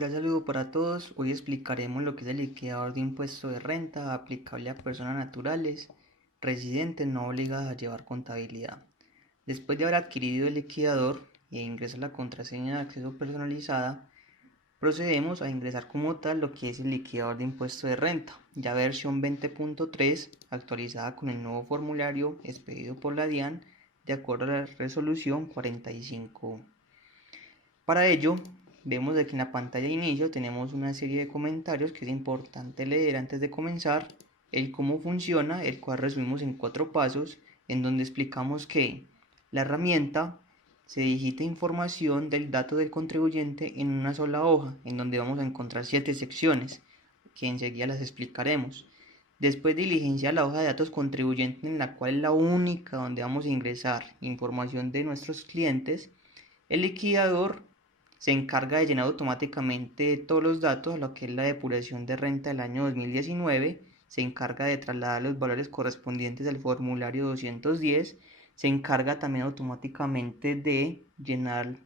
Un saludo para todos. Hoy explicaremos lo que es el liquidador de impuesto de renta aplicable a personas naturales, residentes no obligadas a llevar contabilidad. Después de haber adquirido el liquidador e ingresar la contraseña de acceso personalizada, procedemos a ingresar como tal lo que es el liquidador de impuesto de renta, ya versión 20.3, actualizada con el nuevo formulario expedido por la DIAN de acuerdo a la resolución 45. Para ello, vemos de que en la pantalla de inicio tenemos una serie de comentarios que es importante leer antes de comenzar, el cómo funciona, el cual resumimos en 4 pasos, en donde explicamos que la herramienta se digita información del dato del contribuyente en una sola hoja, en donde vamos a encontrar 7 secciones, que enseguida las explicaremos. Después diligencia la hoja de datos contribuyente, en la cual es la única donde vamos a ingresar información de nuestros clientes. El liquidador se encarga de llenar automáticamente todos los datos a lo que es la depuración de renta del año 2019, se encarga de trasladar los valores correspondientes al formulario 210, se encarga también automáticamente de llenar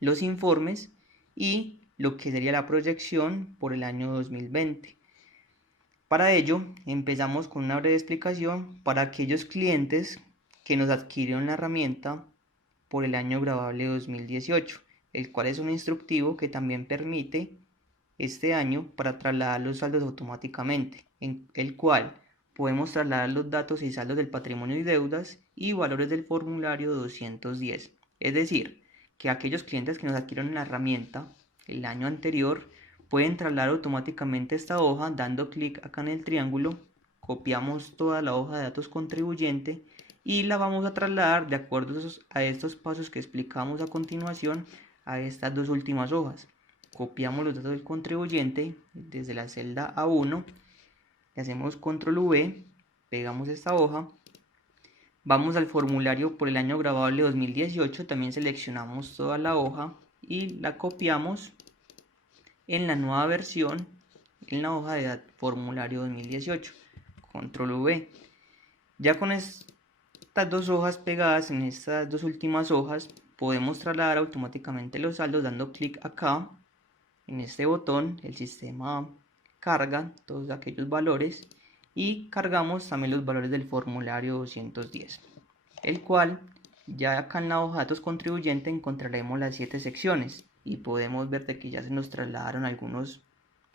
los informes y lo que sería la proyección por el año 2020. Para ello, empezamos con una breve explicación para aquellos clientes que nos adquirieron la herramienta por el año grabable 2018, el cual es un instructivo que también permite este año para trasladar los saldos automáticamente, en el cual podemos trasladar los datos y saldos del patrimonio y deudas y valores del formulario 210. Es decir, que aquellos clientes que nos adquirieron la herramienta el año anterior pueden trasladar automáticamente esta hoja dando clic acá en el triángulo, copiamos toda la hoja de datos contribuyente y la vamos a trasladar de acuerdo a estos pasos que explicamos a continuación a estas dos últimas hojas. Copiamos los datos del contribuyente desde la celda A1, le hacemos control V, pegamos esta hoja, vamos al formulario por el año grabable 2018, también seleccionamos toda la hoja y la copiamos en la nueva versión en la hoja de formulario 2018, control V. Ya con estas dos hojas pegadas en estas dos últimas hojas, podemos trasladar automáticamente los saldos dando clic acá en este botón. El sistema carga todos aquellos valores y cargamos también los valores del formulario 210, el cual ya acá en la hoja de datos contribuyente encontraremos las 7 secciones y podemos ver de que ya se nos trasladaron algunos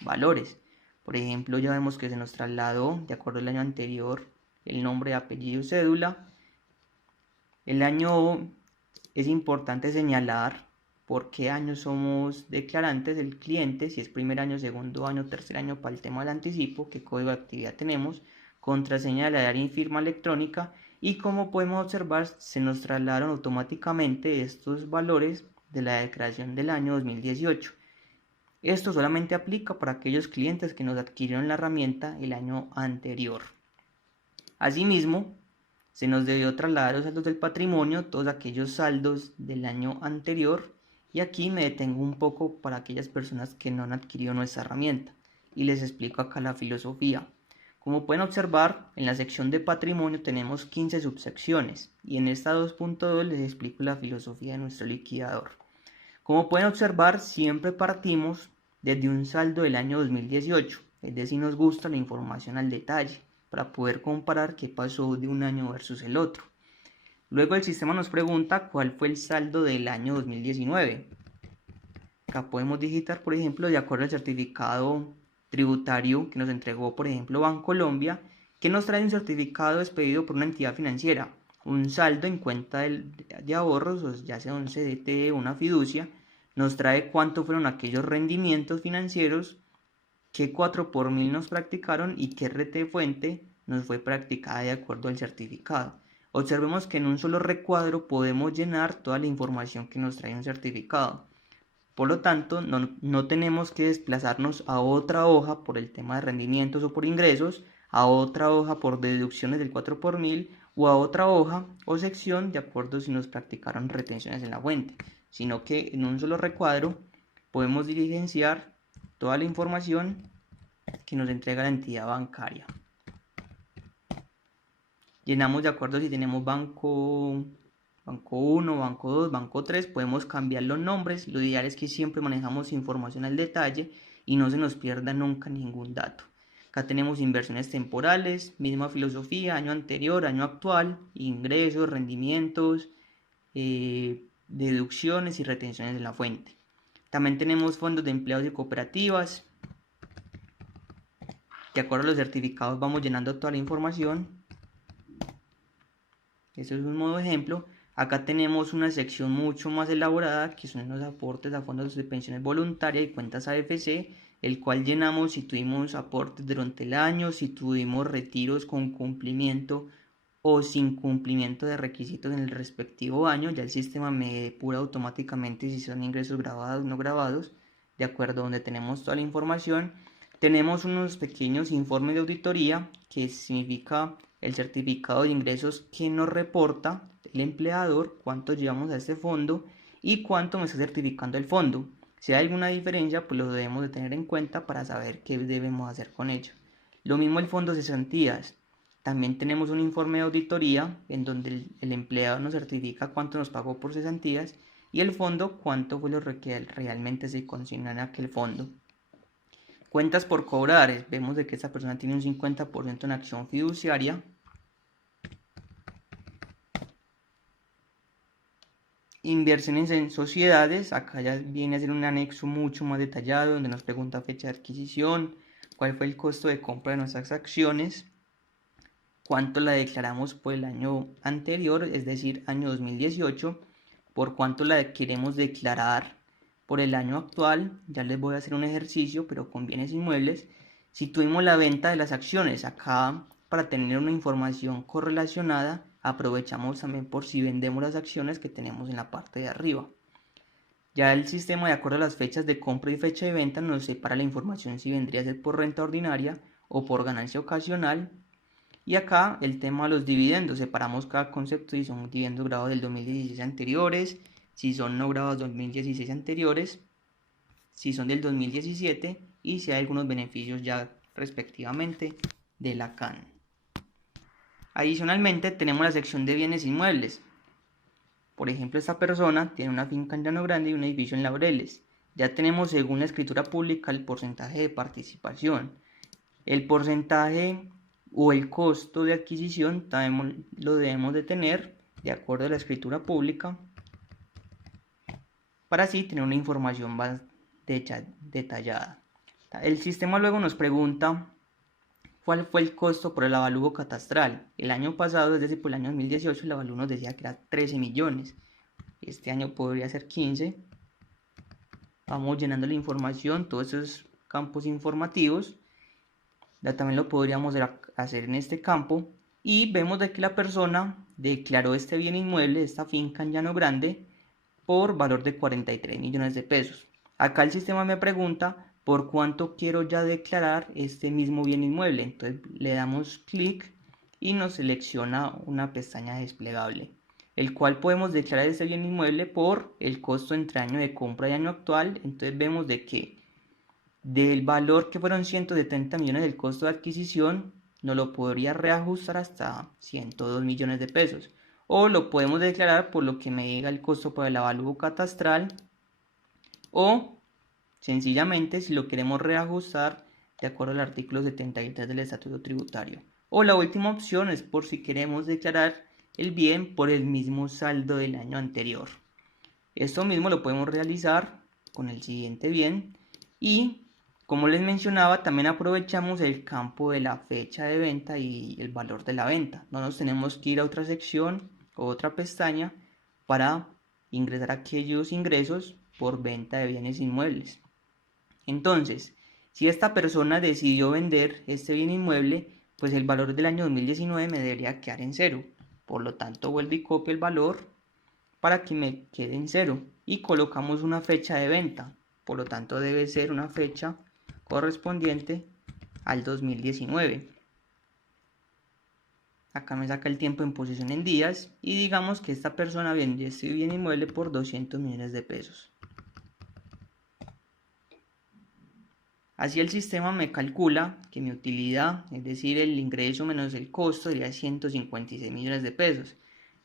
valores. Por ejemplo, ya vemos que se nos trasladó, de acuerdo al año anterior, el nombre, apellido, cédula. El año es importante señalar por qué año somos declarantes del cliente, si es primer año, segundo año, tercer año, para el tema del anticipo, qué código de actividad tenemos, contraseña de la área y firma electrónica, y como podemos observar se nos trasladaron automáticamente estos valores de la declaración del año 2018. Esto solamente aplica para aquellos clientes que nos adquirieron la herramienta el año anterior. Asimismo, se nos debió trasladar los saldos del patrimonio, todos aquellos saldos del año anterior, y aquí me detengo un poco para aquellas personas que no han adquirido nuestra herramienta y les explico acá la filosofía. Como pueden observar, en la sección de patrimonio tenemos 15 subsecciones y en esta 2.2 les explico la filosofía de nuestro liquidador. Como pueden observar, siempre partimos desde un saldo del año 2018, es decir, nos gusta la información al detalle para poder comparar qué pasó de un año versus el otro. Luego el sistema nos pregunta cuál fue el saldo del año 2019. Acá podemos digitar, por ejemplo, de acuerdo al certificado tributario que nos entregó, por ejemplo, Bancolombia, que nos trae un certificado expedido por una entidad financiera, un saldo en cuenta de ahorros, ya sea un CDT o una fiducia, nos trae cuánto fueron aquellos rendimientos financieros, qué 4 por mil nos practicaron y qué RT fuente nos fue practicada de acuerdo al certificado. Observemos que en un solo recuadro podemos llenar toda la información que nos trae un certificado. Por lo tanto, no tenemos que desplazarnos a otra hoja por el tema de rendimientos o por ingresos, a otra hoja por deducciones del 4 por mil o a otra hoja o sección de acuerdo si nos practicaron retenciones en la fuente, sino que en un solo recuadro podemos diligenciar toda la información que nos entrega la entidad bancaria. Llenamos de acuerdo si tenemos banco Banco 1, Banco 2, Banco 3, podemos cambiar los nombres. Lo ideal es que siempre manejamos información al detalle y no se nos pierda nunca ningún dato. Acá tenemos inversiones temporales, misma filosofía, año anterior, año actual, ingresos, rendimientos, deducciones y retenciones de la fuente. También tenemos fondos de empleados y cooperativas. De acuerdo a los certificados vamos llenando toda la información. Eso es un modo ejemplo. Acá tenemos una sección mucho más elaborada que son los aportes a fondos de pensiones voluntarias y cuentas AFC, el cual llenamos si tuvimos aportes durante el año, si tuvimos retiros con cumplimiento o sin cumplimiento de requisitos en el respectivo año. Ya el sistema me depura automáticamente si son ingresos grabados o no grabados, de acuerdo a donde tenemos toda la información. Tenemos unos pequeños informes de auditoría, que significa el certificado de ingresos que nos reporta el empleador, cuánto llevamos a este fondo y cuánto me está certificando el fondo. Si hay alguna diferencia, pues lo debemos de tener en cuenta para saber qué debemos hacer con ello. Lo mismo el fondo de cesantías. También tenemos un informe de auditoría en donde el empleado nos certifica cuánto nos pagó por cesantías y el fondo cuánto fue lo que realmente se consignó en aquel fondo. Cuentas por cobrar. Vemos de que esta persona tiene un 50% en acción fiduciaria. Inversiones en sociedades. Acá ya viene a ser un anexo mucho más detallado donde nos pregunta fecha de adquisición, cuál fue el costo de compra de nuestras acciones, cuánto la declaramos por el año anterior, es decir, año 2018, por cuánto la queremos declarar por el año actual. Ya les voy a hacer un ejercicio, pero con bienes inmuebles. Si tuvimos la venta de las acciones, acá para tener una información correlacionada, aprovechamos también por si vendemos las acciones que tenemos en la parte de arriba. Ya el sistema, de acuerdo a las fechas de compra y fecha de venta, nos separa la información si vendría a ser por renta ordinaria o por ganancia ocasional. Y acá el tema de los dividendos, separamos cada concepto si son dividendos grabados del 2016 anteriores, si son no grabados del 2016 anteriores, si son del 2017 y si hay algunos beneficios ya respectivamente de la CAN. Adicionalmente tenemos la sección de bienes inmuebles. Por ejemplo, esta persona tiene una finca en Llano Grande y un edificio en Laureles. Ya tenemos, según la escritura pública, el porcentaje de participación. El porcentaje o el costo de adquisición también lo debemos de tener de acuerdo a la escritura pública para así tener una información más detallada. El sistema luego nos pregunta cuál fue el costo por el avalúo catastral. El año pasado, es decir, por el año 2018, el avalúo nos decía que era 13 millones. Este año podría ser 15. Vamos llenando la información, todos esos campos informativos. También lo podríamos hacer en este campo y vemos de que la persona declaró este bien inmueble, esta finca en Llano Grande, por valor de 43 millones de pesos. Acá el sistema me pregunta por cuánto quiero ya declarar este mismo bien inmueble. Entonces le damos clic y nos selecciona una pestaña desplegable, el cual podemos declarar este bien inmueble por el costo entre año de compra y año actual. Entonces vemos de que del valor que fueron 170 millones del costo de adquisición, nos lo podría reajustar hasta 102 millones de pesos. O lo podemos declarar por lo que me diga el costo por el avalúo catastral. O sencillamente si lo queremos reajustar de acuerdo al artículo 73 del Estatuto Tributario. O la última opción es por si queremos declarar el bien por el mismo saldo del año anterior. Esto mismo lo podemos realizar con el siguiente bien y, como les mencionaba, también aprovechamos el campo de la fecha de venta y el valor de la venta. No nos tenemos que ir a otra sección o otra pestaña para ingresar aquellos ingresos por venta de bienes inmuebles. Entonces, si esta persona decidió vender este bien inmueble, pues el valor del año 2019 me debería quedar en cero. Por lo tanto, vuelvo y copio el valor para que me quede en cero y colocamos una fecha de venta. Por lo tanto, debe ser una fecha correspondiente al 2019. Acá me saca el tiempo en posición en días y digamos que esta persona vendió este bien inmueble por 200 millones de pesos. Así el sistema me calcula que mi utilidad, es decir, el ingreso menos el costo, sería 156 millones de pesos.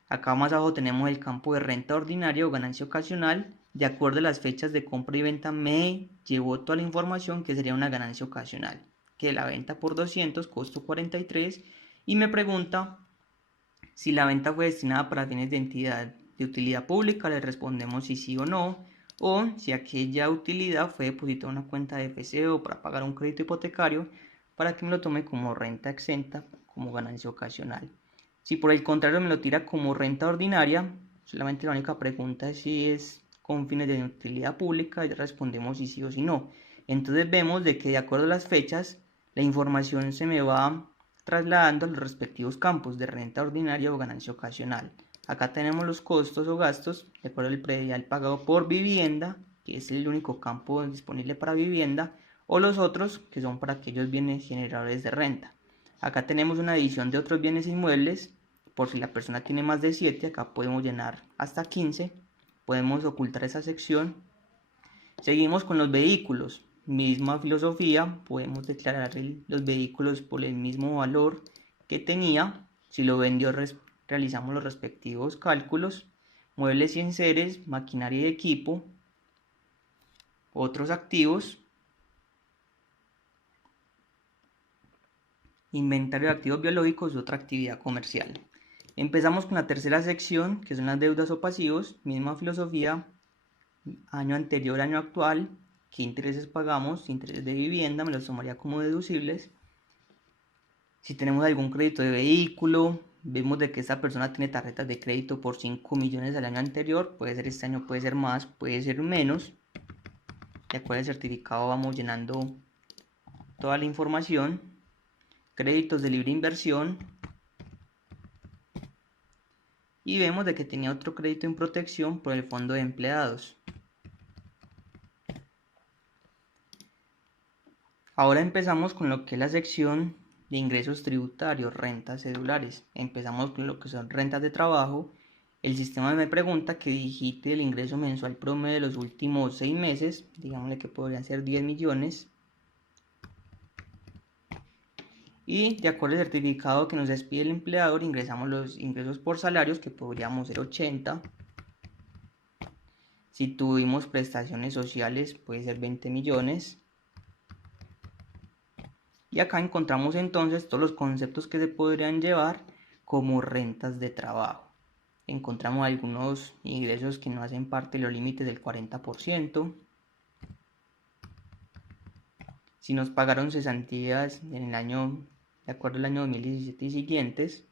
Acá más abajo tenemos el campo de renta ordinaria o ganancia ocasional. De acuerdo a las fechas de compra y venta me llevó toda la información que sería una ganancia ocasional. Que la venta por 200 costó 43 y me pregunta si la venta fue destinada para fines de entidad de utilidad pública. Le respondemos si sí o no. O si aquella utilidad fue depositada en una cuenta de FC o para pagar un crédito hipotecario para que me lo tome como renta exenta, como ganancia ocasional. Si por el contrario me lo tira como renta ordinaria, solamente la única pregunta es si es con fines de utilidad pública y respondemos si sí o si no. Entonces vemos de que de acuerdo a las fechas, la información se me va trasladando a los respectivos campos de renta ordinaria o ganancia ocasional. Acá tenemos los costos o gastos de acuerdo al predial pagado por vivienda, que es el único campo disponible para vivienda, o los otros, que son para aquellos bienes generadores de renta. Acá tenemos una división de otros bienes inmuebles, por si la persona tiene más de 7, acá podemos llenar hasta 15, podemos ocultar esa sección. Seguimos con los vehículos, misma filosofía, podemos declarar los vehículos por el mismo valor que tenía. Si lo vendió, realizamos los respectivos cálculos. Muebles y enseres, maquinaria y equipo, otros activos, inventario de activos biológicos y otra actividad comercial. Empezamos con la tercera sección, que son las deudas o pasivos, misma filosofía, año anterior, año actual, qué intereses pagamos, intereses de vivienda, me los tomaría como deducibles. Si tenemos algún crédito de vehículo, vemos de que esta persona tiene tarjetas de crédito por 5 millones al año anterior, puede ser este año, puede ser más, puede ser menos. De acuerdo al certificado vamos llenando toda la información. Créditos de libre inversión. Y vemos de que tenía otro crédito en protección por el fondo de empleados. Ahora empezamos con lo que es la sección de ingresos tributarios, rentas cedulares. Empezamos con lo que son rentas de trabajo. El sistema me pregunta que digite el ingreso mensual promedio de los últimos 6 meses, digámosle que podrían ser 10 millones. Y de acuerdo al certificado que nos expide el empleador, ingresamos los ingresos por salarios, que podríamos ser 80. Si tuvimos prestaciones sociales, puede ser 20 millones. Y acá encontramos entonces todos los conceptos que se podrían llevar como rentas de trabajo. Encontramos algunos ingresos que no hacen parte de los límites del 40%. Si nos pagaron cesantías en el año, de acuerdo al año 2017 y siguientes.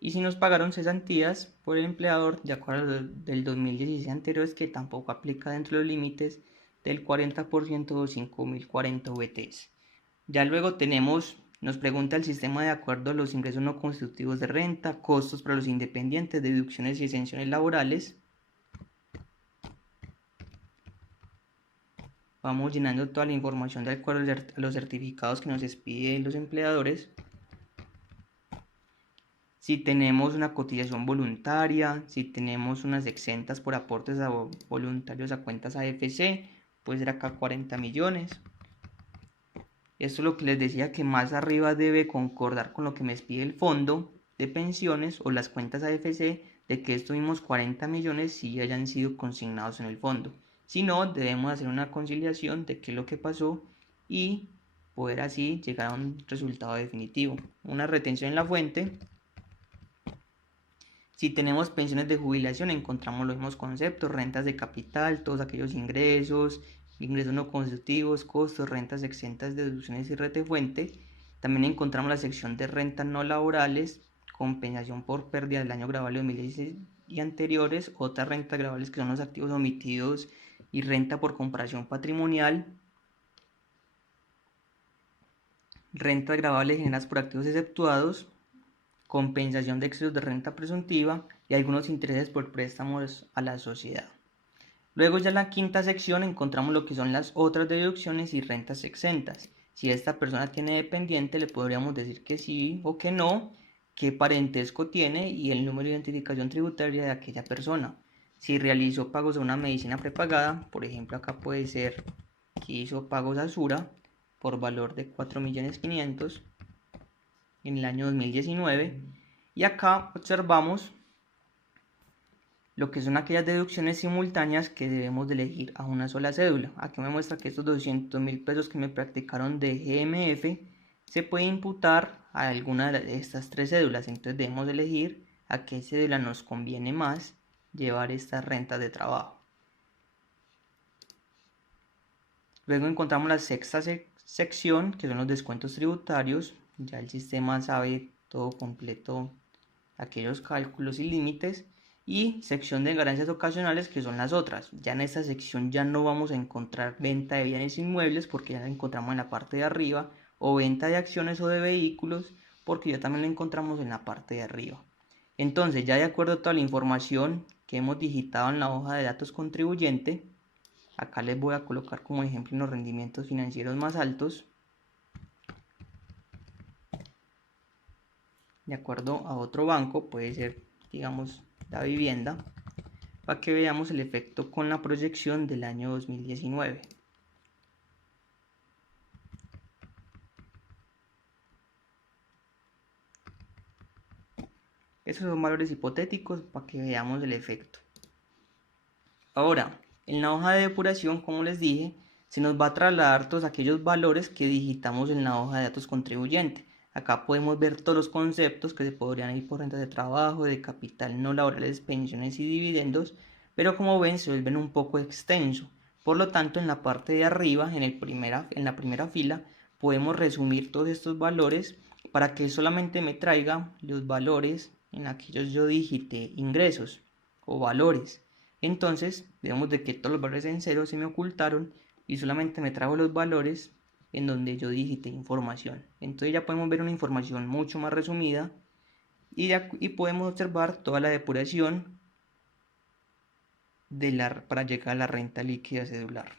Y si nos pagaron cesantías por el empleador de acuerdo del 2016 anteriores, que tampoco aplica dentro de los límites del 40% o 5.040 VTs. Ya luego nos pregunta el sistema de acuerdo a los ingresos no constitutivos de renta, costos para los independientes, deducciones y exenciones laborales. Vamos llenando toda la información de acuerdo a los certificados que nos expiden los empleadores. Si tenemos una cotización voluntaria, si tenemos unas exentas por aportes voluntarios a cuentas AFC, puede ser acá 40 millones. Esto es lo que les decía, que más arriba debe concordar con lo que me expide el fondo de pensiones o las cuentas AFC, de que estos mismos 40 millones sí hayan sido consignados en el fondo. Si no, debemos hacer una conciliación de qué es lo que pasó y poder así llegar a un resultado definitivo. Una retención en la fuente. Si tenemos pensiones de jubilación, encontramos los mismos conceptos: rentas de capital, todos aquellos ingresos, ingresos no constitutivos, costos, rentas exentas, deducciones y retefuente. También encontramos la sección de rentas no laborales, compensación por pérdida del año grabable 2016 y anteriores, otras rentas gravables que son los activos omitidos y renta por comparación patrimonial, rentas gravables generadas por activos exceptuados, compensación de excesos de renta presuntiva y algunos intereses por préstamos a la sociedad. Luego ya en la quinta sección encontramos lo que son las otras deducciones y rentas exentas. Si esta persona tiene dependiente, le podríamos decir que sí o que no, qué parentesco tiene y el número de identificación tributaria de aquella persona. Si realizó pagos a una medicina prepagada, por ejemplo acá puede ser que hizo pagos a Sura por valor de 4.500.000, en el año 2019 y acá observamos lo que son aquellas deducciones simultáneas que debemos de elegir a una sola cédula. Aquí me muestra que estos 200.000 pesos que me practicaron de GMF se puede imputar a alguna de estas tres cédulas, entonces debemos elegir a qué cédula nos conviene más llevar estas rentas de trabajo. Luego encontramos la sexta sección, que son los descuentos tributarios. Ya el sistema sabe todo completo aquellos cálculos y límites. Y sección de ganancias ocasionales, que son las otras. Ya en esta sección ya no vamos a encontrar venta de bienes inmuebles porque ya la encontramos en la parte de arriba, o venta de acciones o de vehículos porque ya también la encontramos en la parte de arriba. Entonces, ya de acuerdo a toda la información que hemos digitado en la hoja de datos contribuyente, acá les voy a colocar como ejemplo los rendimientos financieros más altos, de acuerdo a otro banco, puede ser, digamos, la vivienda, para que veamos el efecto con la proyección del año 2019. Esos son valores hipotéticos para que veamos el efecto. Ahora, en la hoja de depuración, como les dije, se nos va a trasladar todos aquellos valores que digitamos en la hoja de datos contribuyente. Acá podemos ver todos los conceptos que se podrían ir por rentas de trabajo, de capital no laborales, pensiones y dividendos, pero como ven se vuelven un poco extenso. Por lo tanto, en la parte de arriba, en la primera fila, podemos resumir todos estos valores para que solamente me traiga los valores en aquellos yo digité ingresos o valores. Entonces, vemos de que todos los valores en cero se me ocultaron y solamente me trajo los valores en donde yo digité información. Entonces ya podemos ver una información mucho más resumida y podemos observar toda la depuración para llegar a la renta líquida cedular.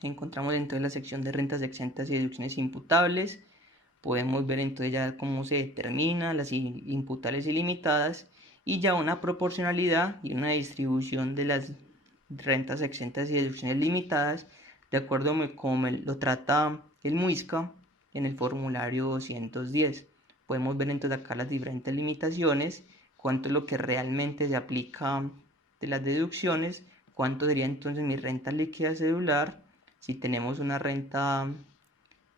Encontramos entonces la sección de rentas exentas y deducciones imputables. Podemos ver entonces ya cómo se determina las imputables ilimitadas y ya una proporcionalidad y una distribución de las rentas exentas y deducciones limitadas de acuerdo a cómo lo trata el MUISCA en el formulario 210. Podemos ver entonces acá las diferentes limitaciones, cuánto es lo que realmente se aplica de las deducciones, cuánto sería entonces mi renta líquida cedular, si tenemos una renta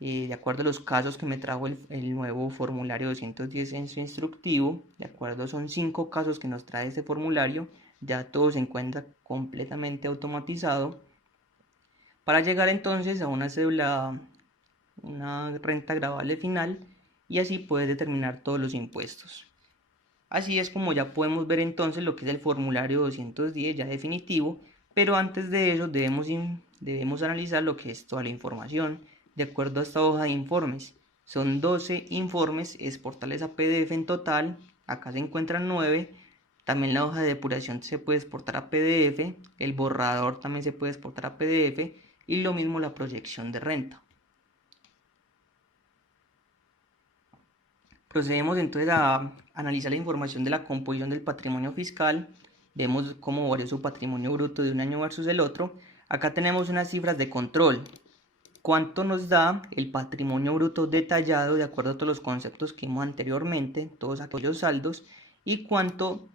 de acuerdo a los casos que me trajo el nuevo formulario 210 en su instructivo. De acuerdo, son 5 casos que nos trae este formulario, ya todo se encuentra completamente automatizado para llegar entonces a una cédula, una renta gravable final, y así puedes determinar todos los impuestos. Así es como ya podemos ver entonces lo que es el formulario 210 ya definitivo, pero antes de eso debemos analizar lo que es toda la información de acuerdo a esta hoja de informes. Son 12 informes exportables a PDF en total, acá se encuentran 9. También la hoja de depuración se puede exportar a PDF, el borrador también se puede exportar a PDF y lo mismo la proyección de renta. Procedemos entonces a analizar la información de la composición del patrimonio fiscal. Vemos cómo varió su patrimonio bruto de un año versus el otro. Acá tenemos unas cifras de control. ¿Cuánto nos da el patrimonio bruto detallado de acuerdo a todos los conceptos que vimos anteriormente, todos aquellos saldos? Y cuánto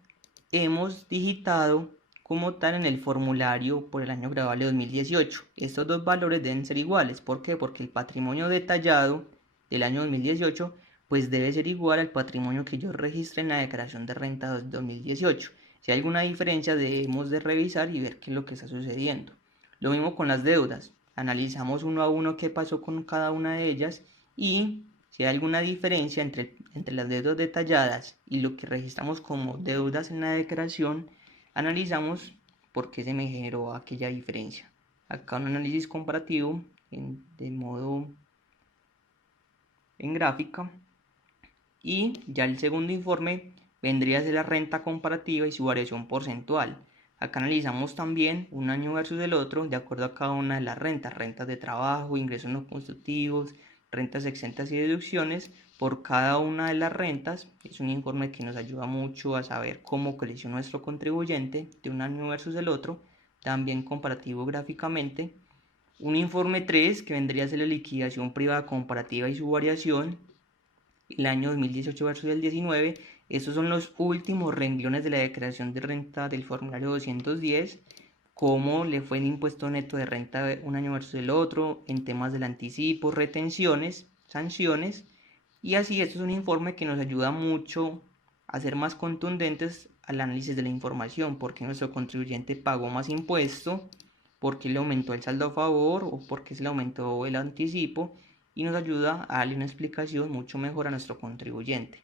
hemos digitado como tal en el formulario por el año gravable 2018. Estos dos valores deben ser iguales. ¿Por qué? Porque el patrimonio detallado del año 2018 pues debe ser igual al patrimonio que yo registré en la declaración de renta 2018. Si hay alguna diferencia debemos de revisar y ver qué es lo que está sucediendo. Lo mismo con las deudas. Analizamos uno a uno qué pasó con cada una de ellas y si hay alguna diferencia entre las deudas detalladas y lo que registramos como deudas en la declaración, analizamos por qué se me generó aquella diferencia. Acá un análisis comparativo de modo en gráfica. Y ya el segundo informe vendría a ser la renta comparativa y su variación porcentual. Acá analizamos también un año versus el otro de acuerdo a cada una de las rentas de trabajo, ingresos no constitutivos, rentas exentas y deducciones por cada una de las rentas. Es un informe que nos ayuda mucho a saber cómo creció nuestro contribuyente de un año versus el otro, también comparativo gráficamente. Un informe 3 que vendría a ser la liquidación privada comparativa y su variación. el año 2018 versus el 19. Estos son los últimos renglones de la declaración de renta del formulario 210, cómo le fue el impuesto neto de renta un año versus el otro, en temas del anticipo, retenciones, sanciones, y así esto es un informe que nos ayuda mucho a ser más contundentes al análisis de la información, porque nuestro contribuyente pagó más impuesto, porque le aumentó el saldo a favor o porque se le aumentó el anticipo, y nos ayuda a darle una explicación mucho mejor a nuestro contribuyente.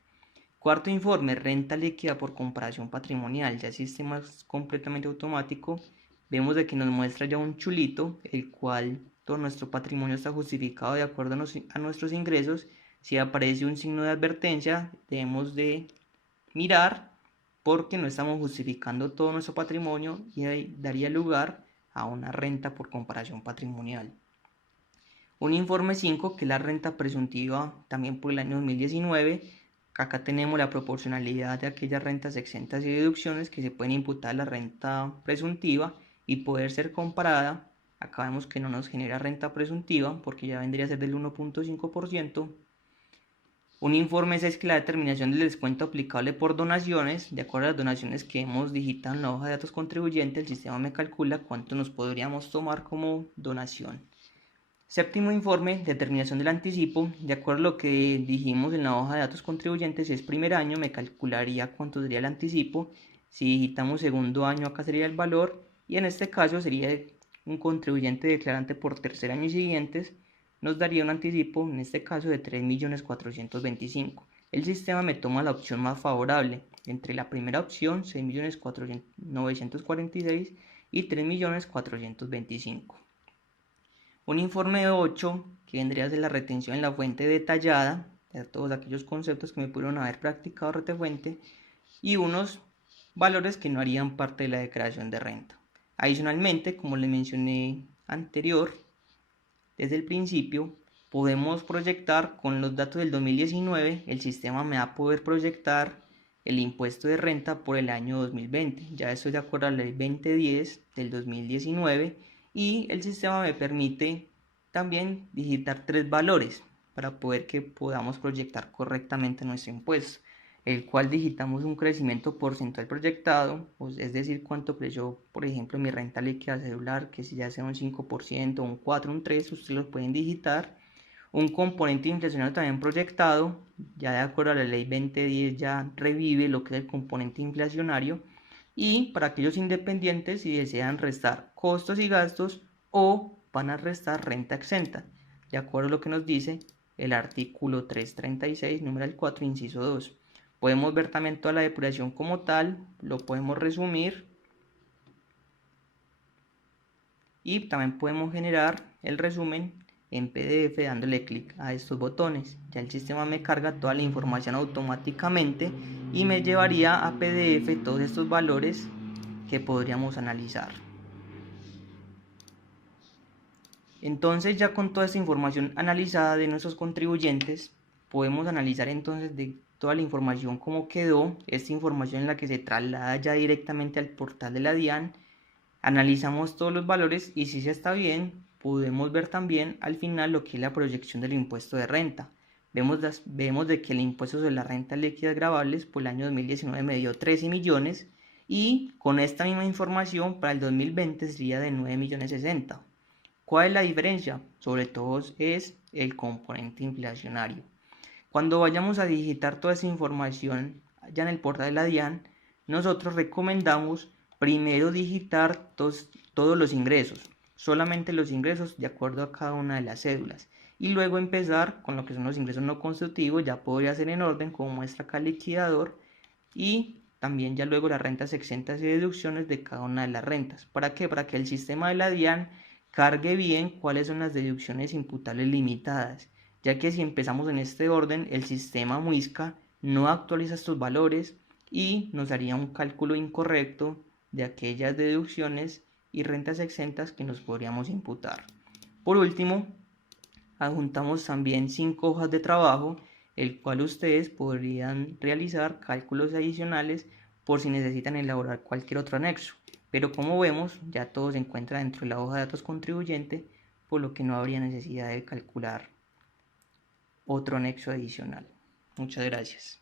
Cuarto informe, renta líquida por comparación patrimonial. Ya el sistema es completamente automático. Vemos de que nos muestra ya un chulito, el cual todo nuestro patrimonio está justificado de acuerdo a nuestros ingresos. Si aparece un signo de advertencia, debemos de mirar porque no estamos justificando todo nuestro patrimonio y daría lugar a una renta por comparación patrimonial. Un informe 5, que es la renta presuntiva también por el año 2019. Acá tenemos la proporcionalidad de aquellas rentas exentas y deducciones que se pueden imputar a la renta presuntiva y poder ser comparada. Acá vemos que no nos genera renta presuntiva porque ya vendría a ser del 1.5%. Un informe 6, que la determinación del descuento aplicable por donaciones. De acuerdo a las donaciones que hemos digitado en la hoja de datos contribuyente, el sistema me calcula cuánto nos podríamos tomar como donación. Séptimo informe, determinación del anticipo. De acuerdo a lo que dijimos en la hoja de datos contribuyentes, si es primer año me calcularía cuánto sería el anticipo. Si digitamos segundo año, acá sería el valor. Y en este caso sería un contribuyente declarante por tercer año y siguientes, nos daría un anticipo, en este caso, de 3.425.000. El sistema me toma la opción más favorable. Entre la primera opción, 6.946.000 y 3.425.000. Un informe de 8, que vendría a ser la retención en la fuente detallada, de todos aquellos conceptos que me pudieron haber practicado retefuente, y unos valores que no harían parte de la declaración de renta. Adicionalmente, como les mencioné anterior, desde el principio, podemos proyectar con los datos del 2019, el sistema me va a poder proyectar el impuesto de renta por el año 2020. Ya estoy de acuerdo a la ley 2010 del 2019 y el sistema me permite también digitar 3 valores para poder que podamos proyectar correctamente nuestro impuesto, el cual digitamos un crecimiento porcentual proyectado, pues es decir, cuánto creció, por ejemplo, mi renta líquida celular, que si ya sea un 5%, un 4%, un 3%, ustedes lo pueden digitar. Un componente inflacionario también proyectado, ya de acuerdo a la ley 2010 ya revive lo que es el componente inflacionario. Y para aquellos independientes, si desean restar costos y gastos o van a restar renta exenta, de acuerdo a lo que nos dice el artículo 336, numeral 4, inciso 2. Podemos ver también toda la depuración como tal, lo podemos resumir y también podemos generar el resumen en PDF dándole clic a estos botones. Ya el sistema me carga toda la información automáticamente y me llevaría a PDF todos estos valores que podríamos analizar. Entonces, ya con toda esta información analizada de nuestros contribuyentes, podemos analizar entonces de toda la información cómo quedó, esta información en la que se traslada ya directamente al portal de la DIAN. Analizamos todos los valores y si se está bien, podemos ver también al final lo que es la proyección del impuesto de renta. Vemos de que el impuesto sobre la renta líquida gravables por el año 2019 me dio 13 millones y con esta misma información para el 2020 sería de 9.060.000. ¿Cuál es la diferencia? Sobre todo es el componente inflacionario. Cuando vayamos a digitar toda esa información ya en el portal de la DIAN, nosotros recomendamos primero digitar todos los ingresos, solamente los ingresos de acuerdo a cada una de las cédulas. Y luego empezar con lo que son los ingresos no constitutivos, ya podría ser en orden como muestra acá el liquidador. Y también ya luego las rentas exentas y deducciones de cada una de las rentas. ¿Para qué? Para que el sistema de la DIAN cargue bien cuáles son las deducciones imputables limitadas, ya que si empezamos en este orden, el sistema Muisca no actualiza estos valores y nos haría un cálculo incorrecto de aquellas deducciones y rentas exentas que nos podríamos imputar. Por último, adjuntamos también 5 hojas de trabajo, el cual ustedes podrían realizar cálculos adicionales por si necesitan elaborar cualquier otro anexo. Pero como vemos, ya todo se encuentra dentro de la hoja de datos contribuyente, por lo que no habría necesidad de calcular otro anexo adicional. Muchas gracias.